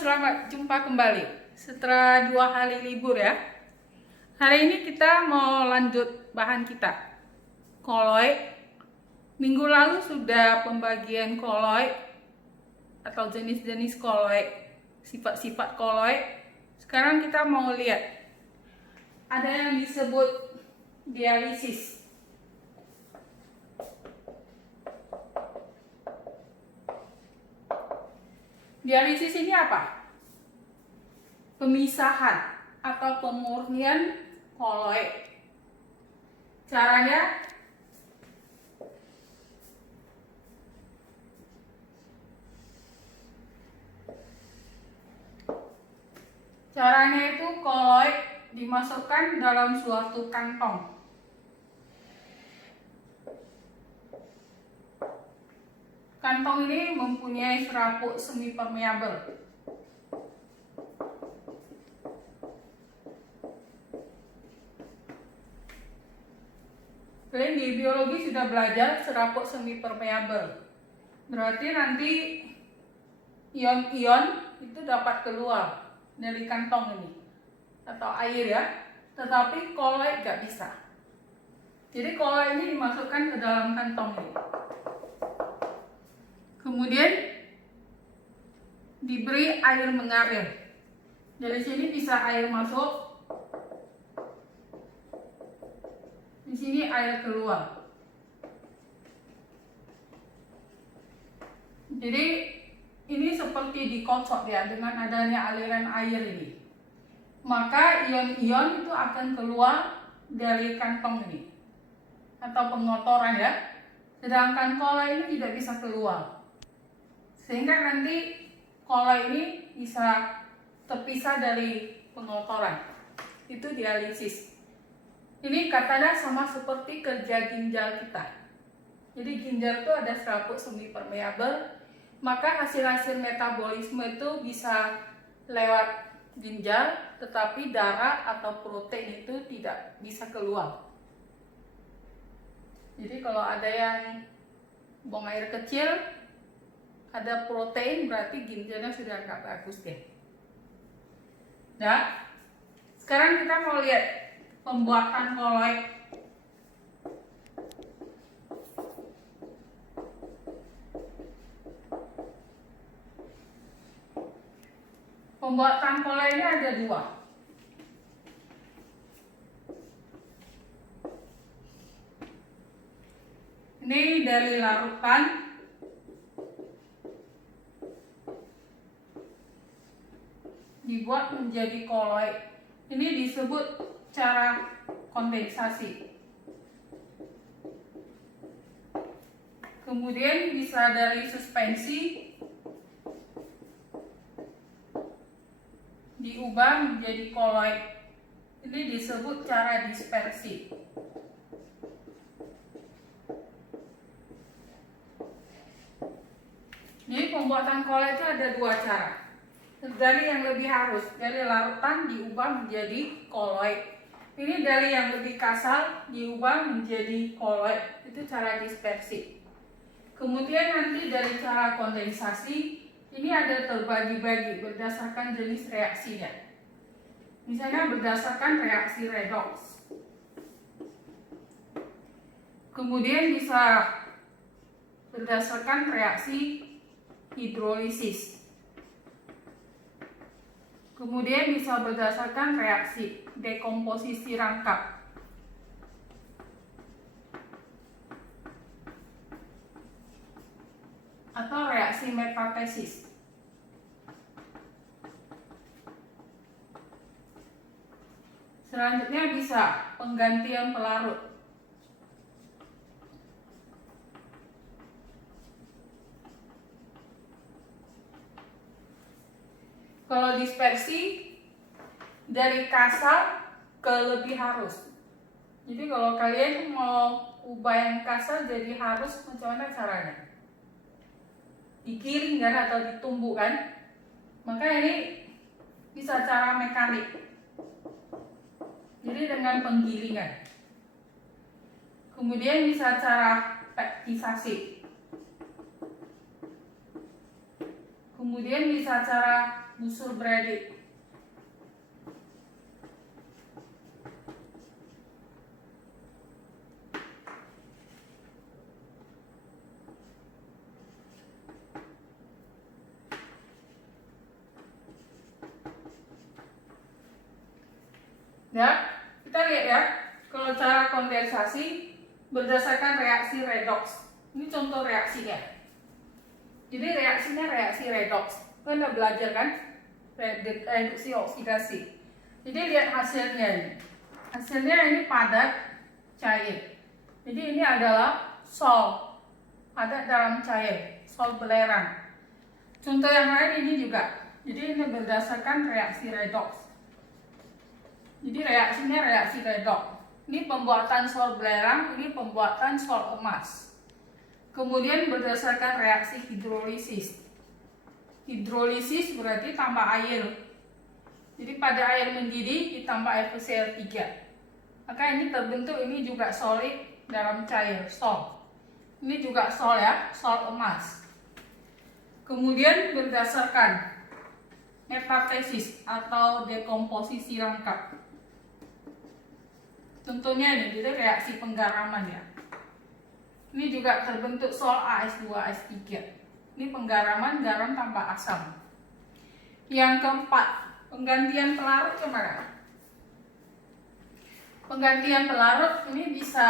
selamat jumpa kembali setelah 2 hari libur ya. Hari ini kita mau lanjut bahan kita, koloid. Minggu lalu sudah pembagian koloid atau jenis-jenis koloid, sifat-sifat koloid. Sekarang kita mau lihat, ada yang disebut dialisis. Dialisis ini apa? Pemisahan atau pemurnian koloid. Caranya itu koloid dimasukkan dalam suatu kantong. Kantong ini mempunyai serabut semi permeabel. Kalian di biologi sudah belajar serabut semi permeabel. Berarti nanti ion-ion itu dapat keluar dari kantong ini atau air ya. Tetapi koloid nggak bisa. Jadi koloid ini dimasukkan ke dalam kantong ini. Kemudian diberi air mengalir. Dari sini bisa air masuk, di sini air keluar. Jadi ini seperti dikocok ya dengan adanya aliran air ini. Maka ion-ion itu akan keluar dari kantong ini atau pengotoran ya. Sedangkan koloid ini tidak bisa keluar. Sehingga nanti koloid ini bisa terpisah dari pengotoran. Itu dialisis. Ini katanya sama seperti kerja ginjal kita. Jadi ginjal itu ada serabut semi permeabel, maka hasil-hasil metabolisme itu bisa lewat ginjal, tetapi darah atau protein itu tidak bisa keluar. Jadi kalau ada yang buang air kecil, ada protein, berarti ginjalnya sudah nggak bagus deh. Nah, sekarang kita mau lihat pembuatan koloid. Pembuatan koloid ini ada 2. Ini dari larutan. Dibuat menjadi koloid. Ini disebut cara kondensasi. Kemudian bisa dari suspensi diubah menjadi koloid. Ini disebut cara dispersi. Jadi pembuatan koloid itu ada 2 cara. Dari yang lebih halus, dari larutan diubah menjadi koloid. Ini dari yang lebih kasar diubah menjadi koloid. Itu cara dispersi. Kemudian nanti dari cara kondensasi, ini ada terbagi-bagi berdasarkan jenis reaksinya. Misalnya berdasarkan reaksi redox. Kemudian bisa berdasarkan reaksi hidrolisis. Kemudian bisa berdasarkan reaksi dekomposisi rangkap. Atau reaksi metatesis. Selanjutnya bisa penggantian pelarut. Kalau dispersi dari kasar ke lebih halus. Jadi kalau kalian mau ubah yang kasar jadi halus, macam mana caranya? Digiring kan atau ditumbuk kan? Maka ini bisa cara mekanik. Jadi dengan penggilingan. Kemudian bisa cara pektisasi. Kemudian bisa cara busur beradik. Ya, kita lihat ya, kalau cara kondensasi berdasarkan reaksi redoks. Ini contoh reaksinya. Jadi reaksinya reaksi redoks. Kan udah belajar kan? Reduksi oksidasi. Jadi lihat hasilnya ini. Hasilnya ini padat cair. Jadi ini adalah sol padat dalam cair, sol belerang. Contoh yang lain ini juga. Jadi ini berdasarkan reaksi redoks. Jadi reaksinya reaksi redoks. Ini pembuatan sol belerang, ini pembuatan sol emas. Kemudian berdasarkan reaksi hidrolisis. Hidrolisis berarti tambah air. Jadi pada air mendidih ditambah FeCl3. Maka ini terbentuk ini juga solid dalam cair, sol. Ini juga sol ya, sol emas. Kemudian berdasarkan metatesis atau dekomposisi lengkap. Contohnya ini, jadi reaksi penggaraman ya. Ini juga terbentuk sol AS2AS3. Ini penggaraman garam tambah asam. Yang keempat, penggantian pelarut kemana? Penggantian pelarut ini bisa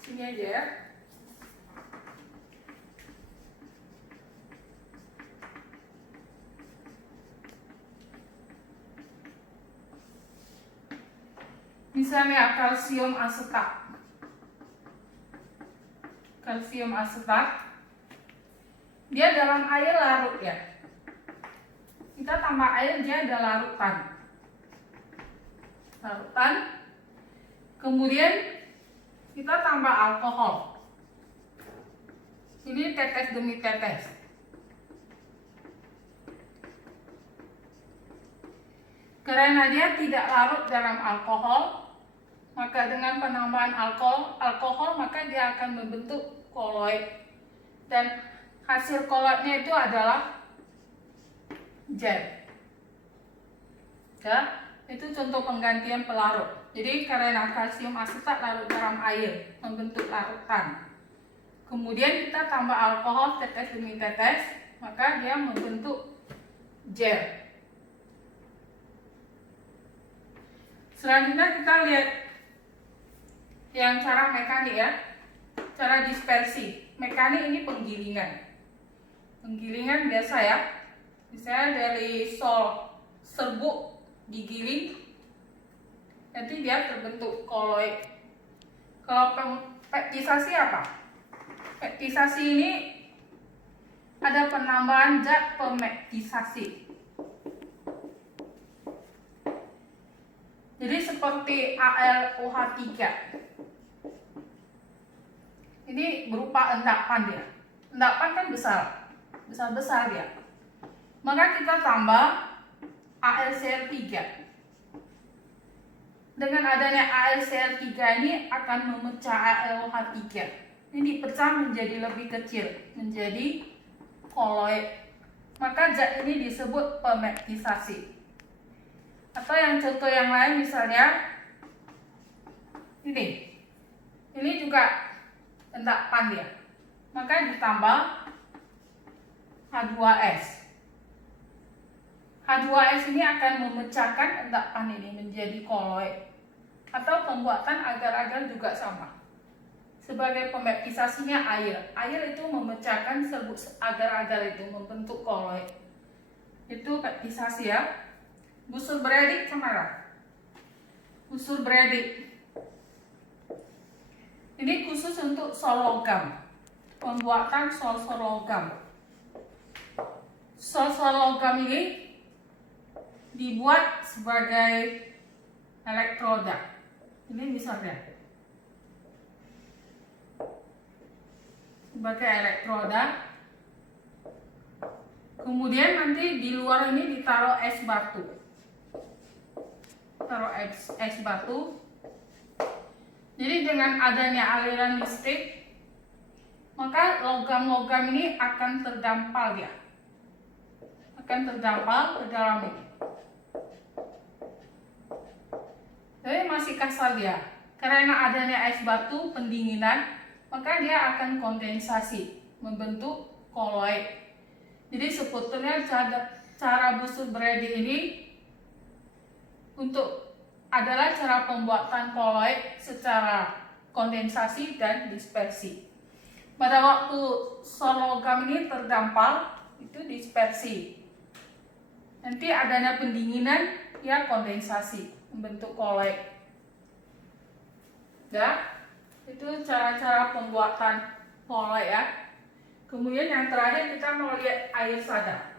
sini aja ya. Misalnya kalsium asetat. Kalsium asetat dia dalam air larut ya. Kita tambah air, dia ada larutan. Larutan. Kemudian kita tambah alkohol. Ini tetes demi tetes. Karena dia tidak larut dalam alkohol, maka dengan penambahan alkohol maka dia akan membentuk koloid. Dan hasil koloidnya itu adalah gel. Ya, itu contoh penggantian pelarut. Jadi karena kalsium asetat larut dalam air, membentuk larutan. Kemudian kita tambah alkohol tetes demi tetes, maka dia membentuk gel. Selanjutnya kita lihat yang cara mekanik ya, cara dispersi. Mekanik ini penggilingan. Penggilingan biasa ya, misalnya dari sol serbuk digiling, nanti dia terbentuk koloid. Kalau peptisasi apa? Peptisasi ini ada penambahan zat pemeptisasi. Jadi seperti AlOH3. Ini berupa endapan dia. Endapan kan besar dia. Maka kita tambah AlCl3. Dengan adanya AlCl3 ini akan memecah AlOH3. Ini dipecah menjadi lebih kecil, menjadi koloid. Maka zat ini disebut pemeptisasi. Atau yang contoh yang lain misalnya ini juga endapan dia, maka ditambah H2S. H2S ini akan memecahkan endapan ini menjadi koloid. Atau pembuatan agar-agar juga sama. Sebagai pembaptisasinya air. Air itu memecahkan serbuk agar-agar itu membentuk koloid. Itu baptisasi ya. Busur beradik kemana? Busur beradik. Ini khusus untuk sol logam. Pembuatan sol logam. Sol logam ini dibuat sebagai elektroda. Ini misalnya sebagai elektroda. Kemudian nanti di luar ini ditaruh es batu. Taruh es batu. Jadi dengan adanya aliran listrik, maka logam-logam ini akan terdampal dia. akan terdampar ke dalam ini. Tapi masih kasar dia. Karena adanya es batu pendinginan, maka dia akan kondensasi, membentuk koloid. Jadi sebetulnya cara busur Brady ini adalah cara pembuatan koloid secara kondensasi dan dispersi. Pada waktu logam ini terdampar, itu dispersi. Nanti adanya pendinginan, ya kondensasi, membentuk koloid. Ya, itu cara-cara pembuatan koloid ya. Kemudian yang terakhir kita mau lihat air sada.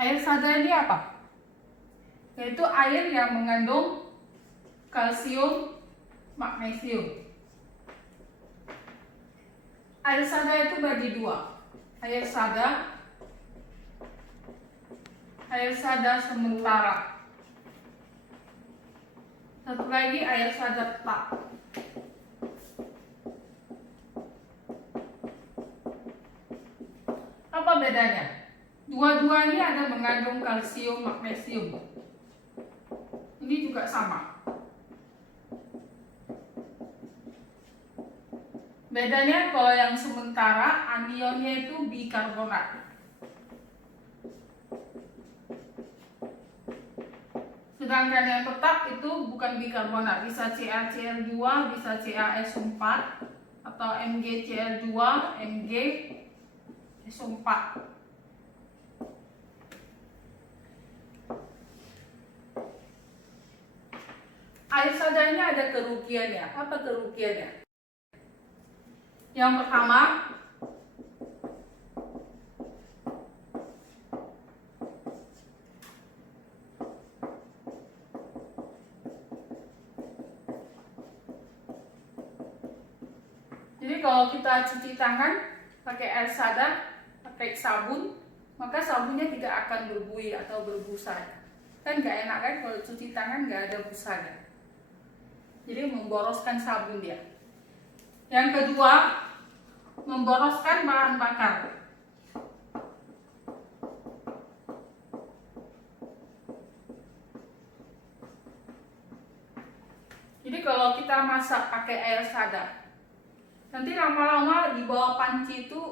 Air sada ini apa? Yaitu air yang mengandung kalsium, magnesium. Air sada itu bagi dua. Air sada sementara. Satu lagi air sada tetap. Apa bedanya? Dua-duanya ada mengandung kalsium, magnesium. Ini juga sama. Bedanya kalau yang sementara anionnya itu bikarbonat. Sedangkan yang tetap itu bukan bikarbonat, bisa CaCl2, bisa CaSO4 atau MgCl2, MgSO4. Air sada ini ada kerugiannya. Apa kerugiannya? Yang pertama, jadi kalau kita cuci tangan pakai air sada, pakai sabun, maka sabunnya tidak akan berbuih atau berbusa. Kan nggak enak kan kalau cuci tangan nggak ada busanya. Jadi memboroskan sabun dia. Yang kedua, memboroskan bahan bakar. Jadi kalau kita masak pakai air sada, nanti lama-lama di bawah panci itu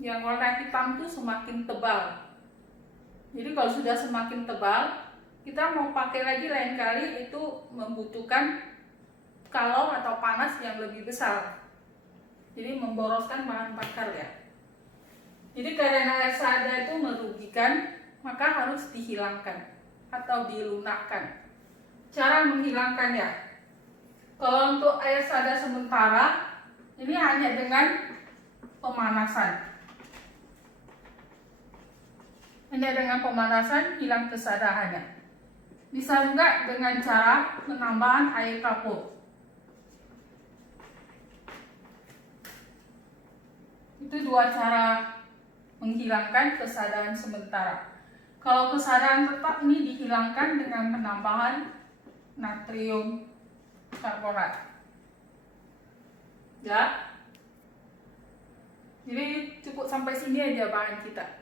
yang warna hitam itu semakin tebal. Jadi kalau sudah semakin tebal, kita mau pakai lagi lain kali itu membutuhkan kalor atau panas yang lebih besar. Jadi memboroskan bahan bakar ya. Jadi karena air sada itu merugikan, maka harus dihilangkan atau dilunakkan. Cara menghilangkannya, kalau untuk air sada sementara, ini hanya dengan pemanasan. Hanya dengan pemanasan hilang kesadarannya. Bisa juga dengan cara penambahan air kapur. Itu dua cara menghilangkan kesadaran sementara. Kalau kesadaran tetap ini dihilangkan dengan penambahan natrium karbonat. Ya. Jadi cukup sampai sini aja bahan kita.